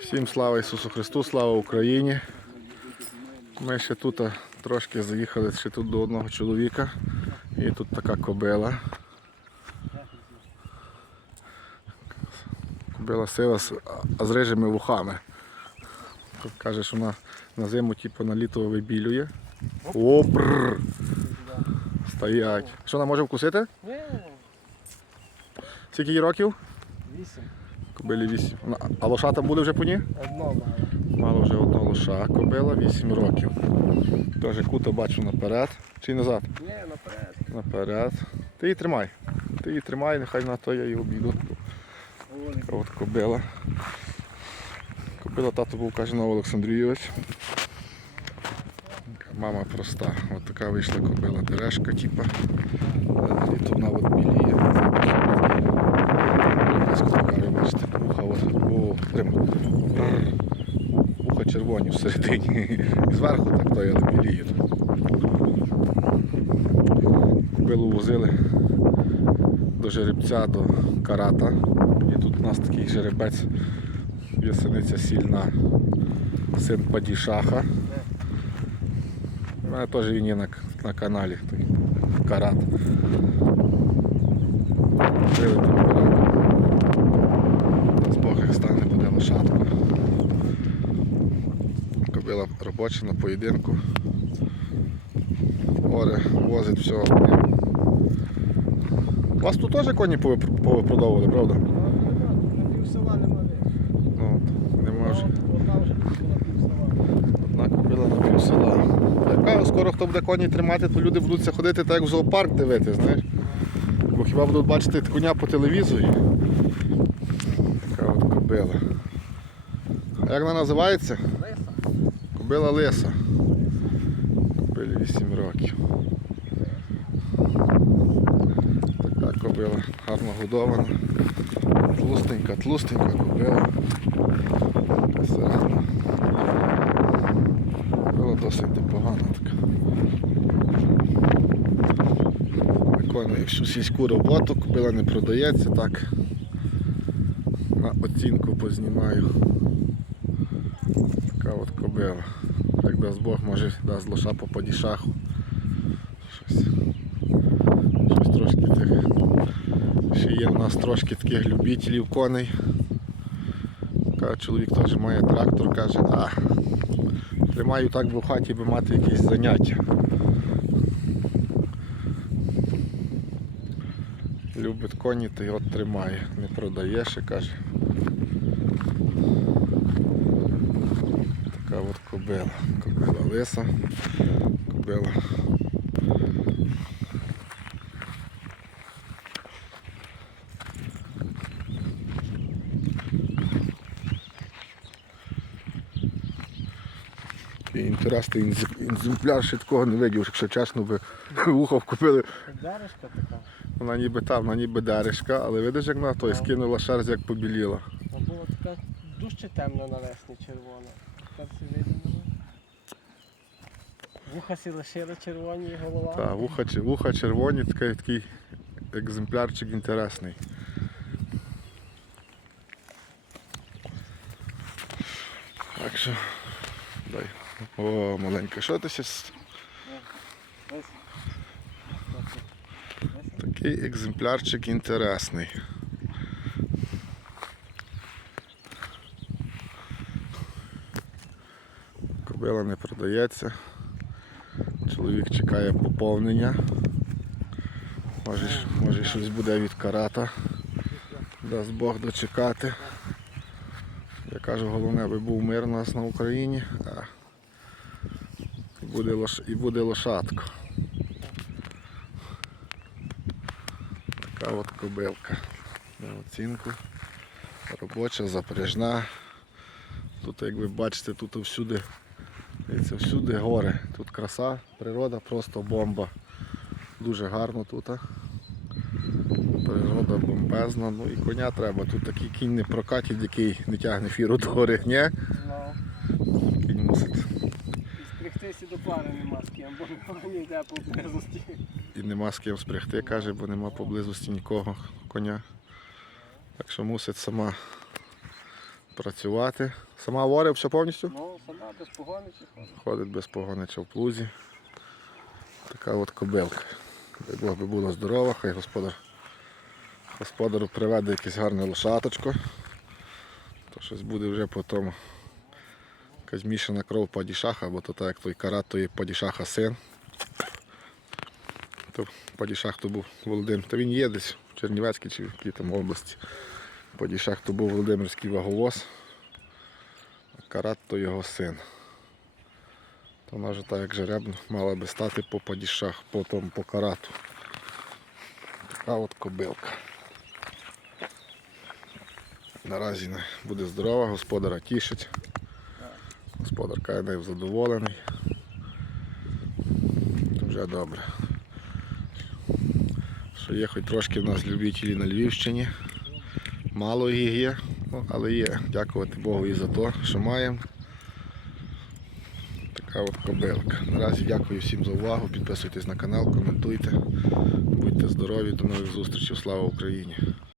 Всім слава Ісусу Христу, слава Україні. Ми ще тут трошки заїхали ще тут до одного чоловіка. І тут така кобила. Кобила сила з, з рижими вухами. Тут каже, що вона на зиму типу, на літо вибілює. О, бррр. Стоять. Що вона може вкусити? Скільки їй років? вісім. Кобилі 8. А лошата буде вже по ній? Одно мало. Мало вже одного лоша, кобила 8 років. Теж куто бачу наперед. Чи назад? Ні, наперед. Наперед. Ти її тримай. Ти її тримай, нехай на то я її. Голий. Така от кобила. Кобила тато був каже Новий Олександрійович. Мама проста. От така вийшла кобила дерешка, типа. І то вона от біліє. Близько покажу, бачите, вуха от. О, прямо. Вуха всередині. І зверху так то, але біліє. Кобилу возили до жеребця, до карата. І тут у нас такий жеребець, ясениця сільна, син Падішаха. У мене теж він є на, на каналі той карат. Били тут. З Бога як стане буде лошадка. Кобила робоча на поєдинку. Оре возить всього. У вас тут теж коні повипр- повипродовували, правда? Нема Ну, не може. Одна купила на пів села. Я кажу, скоро хто буде коні тримати, то люди будуть ходити так як в зоопарк дивити, знаєш. Бо хіба будуть бачити коня по телевізорі. Така от кобила. А як вона називається? Кобила лиса. Кобилі 8 років. Така кобила, гарно годована. Тлустенька, тлустенька кобила. Така. Кобила досить непогана така. Виконує всю сільську роботу, кобила не продається так. На оцінку познімаю. Кобила. Як дасть Бог, може дасть лоша по падішаху. Щось, щось трошки тих. Ще є у нас трошки таких любителів коней. Чоловік теж має трактор, каже, а тримаю так би в хаті би мати якісь заняття. Любить коні, то його тримає. Не продає ще каже. Така от кобила. Кобила лиса. Кобила. Інтересний інз- екземпляр, ще такого не видів, якщо чесно би вухо вкупили. Даришка така. Вона ніби там, вона ніби дережка, але видиш, як вона той скинула шерсть, як побіліла. Вона була така дуже темна навесні червона. Вуха лишили червоні голова. Так, вуха, вуха червоні, такий, такий екземплярчик інтересний. Так що, дай. О, маленька, що ти? Ось. Такий екземплярчик інтересний. Кобила не продається. Чоловік чекає поповнення. Може, може щось буде від карата. Дасть Бог дочекати. Я кажу, головне, аби був мир у нас на Україні. А і буде, лош... і буде лошадка. Така от кобилка. На оцінку. Робоча, запряжна. Тут, як ви бачите, тут всюди, дивіться, всюди гори. Тут краса, природа, просто бомба. Дуже гарно тут. Природа бомбезна. Ну і коня треба. Тут такий кінь не прокатить, який не тягне фіру до гори. Ні? Ну, Кінь мусить. і стригтися до пари нема з ким, бо не йде по близості. І нема з ким спрягти, каже, бо нема поблизості нікого коня. Так що мусить сама працювати. Сама ворив все повністю? Без погони ходить. Ходить без погонича в плузі. Така от кобилка. Дай Бог би була здорова, хай господар господару приведе якесь гарне лошаточко. То щось буде вже по тому. Якась мішана кров падішаха, або то так як той карат, то є падішаха син. То падішах то був Володимир. Та він є десь в Чернівецькій чи в якій там області. Падішах то був Володимирський ваговоз, карат то його син. То вона вже так як жеребно мала би стати по падішах, по тому по карату. Така от кобилка. Наразі буде здорова, господара тішить. Господар каже, нею задоволений. Вже добре. Що є хоч трошки в нас любителі на Львівщині. Мало їх є, ну, але є. Дякувати Богу і за те, що маємо. Така от кобилка. Наразі дякую всім за увагу. Підписуйтесь на канал, коментуйте. Будьте здорові, до нових зустрічей. Слава Україні!